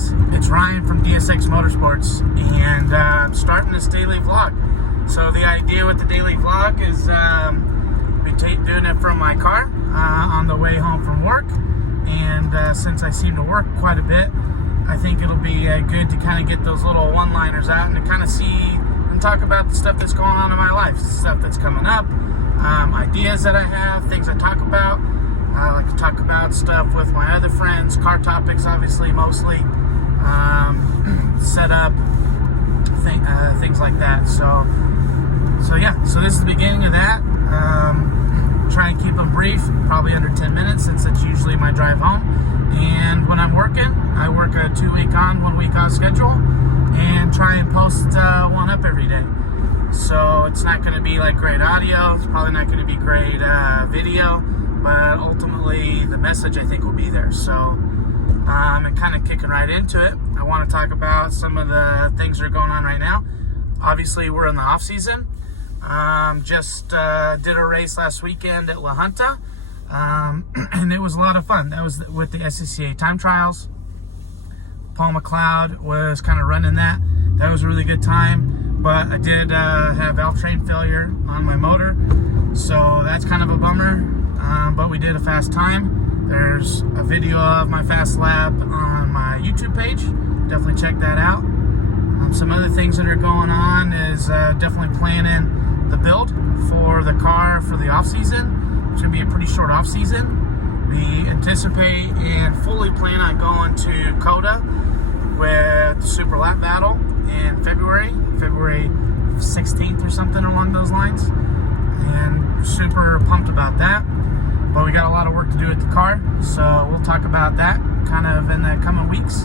guys, it's Ryan from DSX Motorsports, and I'm starting this daily vlog. So the idea with the daily vlog is doing it from my car on the way home from work, and since I seem to work quite a bit, I think it'll be good to kind of get those little one-liners out and to kind of see and talk about the stuff that's going on in my life, stuff that's coming up, ideas that I have, things I talk about. I like to talk about stuff with my other friends, car topics, obviously, mostly, setup, things like that. So yeah, so this is the beginning of that. Try and keep them brief, probably under 10 minutes, since it's usually my drive home. And when I'm working, I work a 2-week on, 1-week off schedule, and try and post one up every day. So it's not going to be like great audio, it's probably not going to be great video, but ultimately the message I think will be there. So and kind of kicking right into it, I want to talk about some of the things that are going on right now. Obviously we're in the off season. Just did a race last weekend at La Junta, and it was a lot of fun. That was with the SCCA time trials. Paul McLeod was kind of running that. That was a really good time, but I did have valve train failure on my motor, so that's kind of a bummer. But we did a fast time. There's a video of my fast lap on my YouTube page. Definitely check that out. Some other things that are going on is definitely planning the build for the car for the off season. It's going to be a pretty short off season. We anticipate and fully plan on going to COTA with the Super Lap Battle in February 16th or something along those lines. And super pumped about that. But we got a lot of work to do with the car, so we'll talk about that kind of in the coming weeks.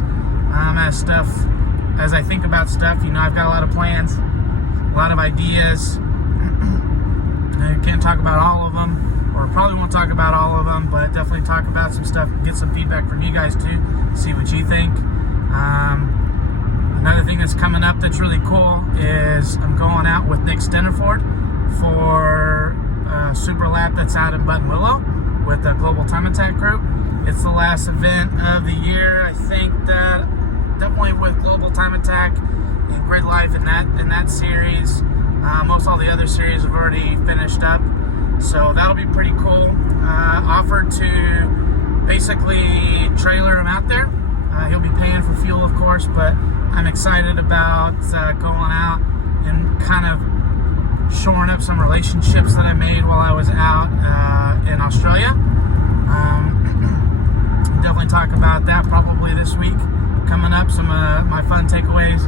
As I think about stuff, you know, I've got a lot of plans, a lot of ideas. I can't talk about all of them, or probably won't talk about all of them, but definitely talk about some stuff, get some feedback from you guys too, see what you think. Another thing that's coming up that's really cool is I'm going out with Nick Stennerford for a Super Lap that's out in Buttonwillow with the Global Time Attack group. It's the last event of the year. I think that definitely with Global Time Attack and Grid Life in that series. Most all the other series have already finished up, so that'll be pretty cool. Offered to basically trailer him out there. He'll be paying for fuel, of course, but I'm excited about going out and kind of shoring up some relationships that I made while I was out in Australia. Definitely talk about that probably this week. Coming up, some of my fun takeaways,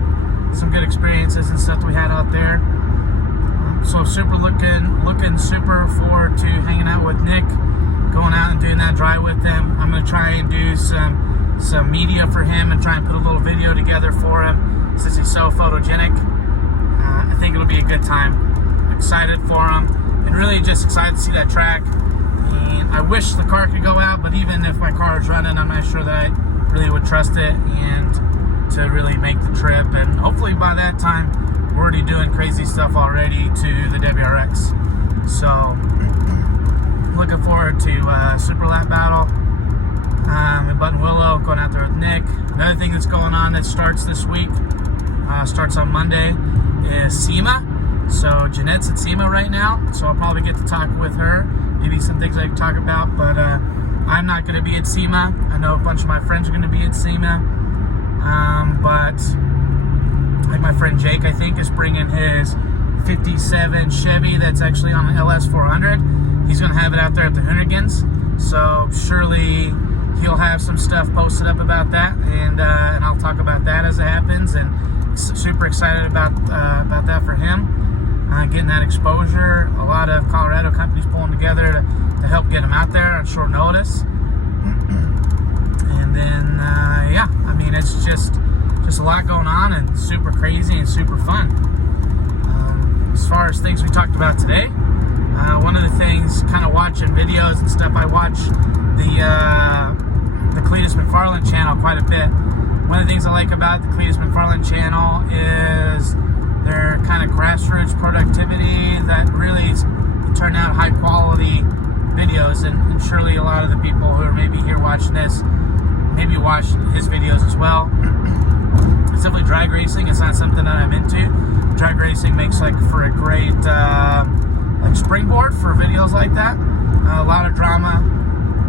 some good experiences and stuff that we had out there. So looking super forward to hanging out with Nick, going out and doing that drive with him. I'm going to try and do some media for him and try and put a little video together for him since he's so photogenic. I think it'll be a good time. Excited for him, and really just excited to see that track. And I wish the car could go out, but even if my car is running, I'm not sure that I really would trust it and to really make the trip. And hopefully by that time we're already doing crazy stuff already to the WRX. So looking forward to Super Lap Battle in Buttonwillow, going out there with Nick. Another thing that's going on that starts this week, starts on Monday, is SEMA. So Jeanette's at SEMA right now, so I'll probably get to talk with her, maybe some things I can talk about, but I'm not going to be at SEMA. I know a bunch of my friends are going to be at SEMA, but like my friend Jake, I think, is bringing his 57 Chevy that's actually on the LS400. He's going to have it out there at the Hoonigans, so surely he'll have some stuff posted up about that, and I'll talk about that as it happens, and super excited about that for him. Getting that exposure, a lot of Colorado companies pulling together to help get him out there on short notice. And then, yeah, I mean, it's just a lot going on and super crazy and super fun. As far as things we talked about today, one of the things, kind of watching videos and stuff, I watch the Cletus McFarland channel quite a bit. One of the things I like about the Cletus McFarland channel is their kind of grassroots productivity that really turn out high quality videos, and surely a lot of the people who are maybe here watching this maybe watch his videos as well. It's definitely drag racing. It's not something that I'm into. Drag racing makes for a great like springboard for videos like that. A lot of drama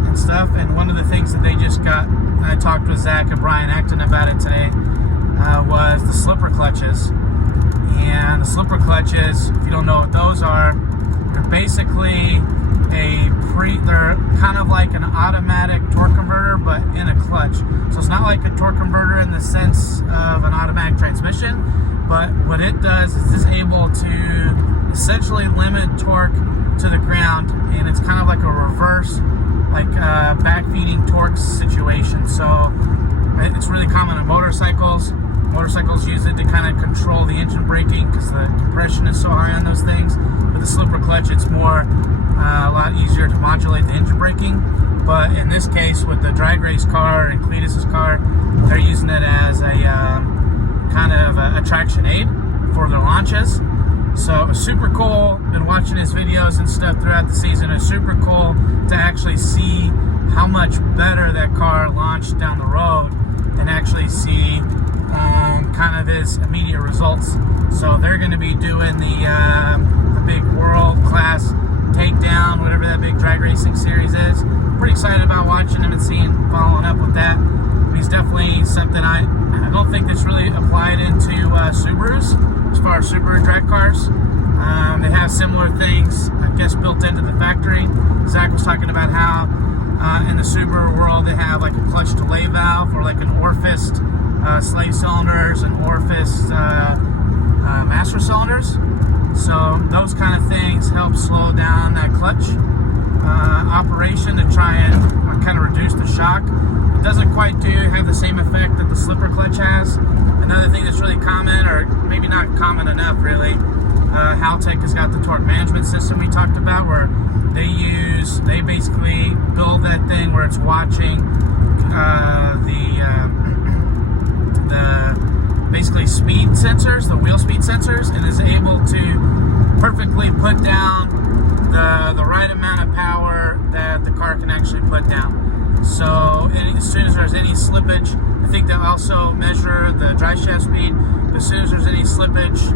and stuff. And one of the things that they just got, I talked with Zach and Brian Acton about it today, was the slipper clutches. And the slipper clutches, if you don't know what those are, they're basically they're kind of like an automatic torque converter, but in a clutch. So it's not like a torque converter in the sense of an automatic transmission, but what it does is it's able to essentially limit torque to the ground, and it's kind of like a reverse, like back feeding torque situation. So it's really common on motorcycles. Motorcycles use it to kind of control the engine braking because the compression is so high on those things. With the slipper clutch, it's more a lot easier to modulate the engine braking. But in this case, with the drag race car and Cletus's car, they're using it as a kind of a traction aid for their launches. So it was super cool. Been watching his videos and stuff throughout the season. It's super cool to actually see how much better that car launched down the road and actually see kind of his immediate results. So they're going to be doing the big world class takedown, whatever that big drag racing series is. Pretty excited about watching him and following up with that. He's definitely something I don't think that's really applied into Subarus as far as Subaru drag cars. They have similar things, I guess, built into the factory. Zach was talking about how in the Subaru world they have like a clutch delay valve or like an orifice slave cylinders and orifice master cylinders. So those kind of things help slow down that clutch operation to try and kind of reduce the shock. It doesn't quite have the same effect that the slipper clutch has. Another thing that's really common, or maybe not common enough really, Haltech has got the torque management system we talked about, where they basically build that thing where it's watching the basically speed sensors, the wheel speed sensors, and is able to perfectly put down the right amount of power that the car can actually put down. So as soon as there's any slippage, I think they'll also measure the drive shaft speed. But as soon as there's any slippage,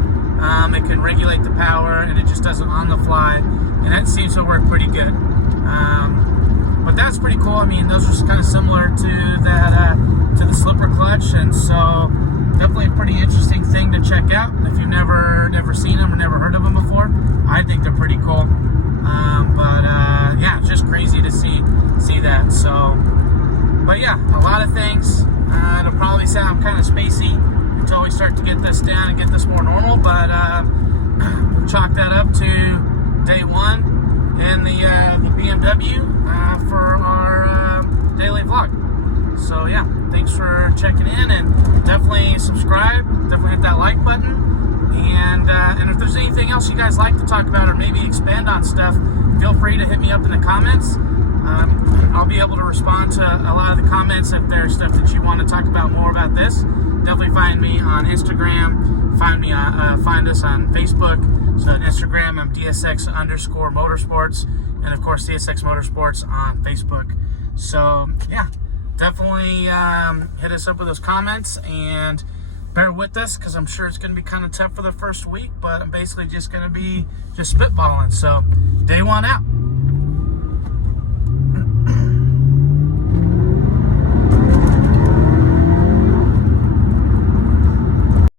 it can regulate the power, and it just does it on the fly, and that seems to work pretty good. But that's pretty cool. I mean, those are kind of similar to that to the slipper clutch, and so definitely a pretty interesting thing to check out. If you've never seen them or never heard of them before, I think they're pretty cool. Yeah, it's just crazy to see that. So, but yeah, a lot of things. It'll probably sound kind of spacey until we start to get this down and get this more normal. But we'll chalk that up to day one in the BMW for our daily vlog. So yeah, thanks for checking in, and definitely subscribe. Definitely hit that like button. And if there's anything else you guys like to talk about or maybe expand on stuff, feel free to hit me up in the comments. I'll be able to respond to a lot of the comments if there's stuff that you want to talk about more about this. Definitely find me on Instagram. Find us on Facebook. So on Instagram, I'm DSX_motorsports, and of course DSX Motorsports on Facebook. So yeah, definitely hit us up with those comments and bear with us, because I'm sure it's going to be kind of tough for the first week, but I'm basically just going to be spitballing. So day one out.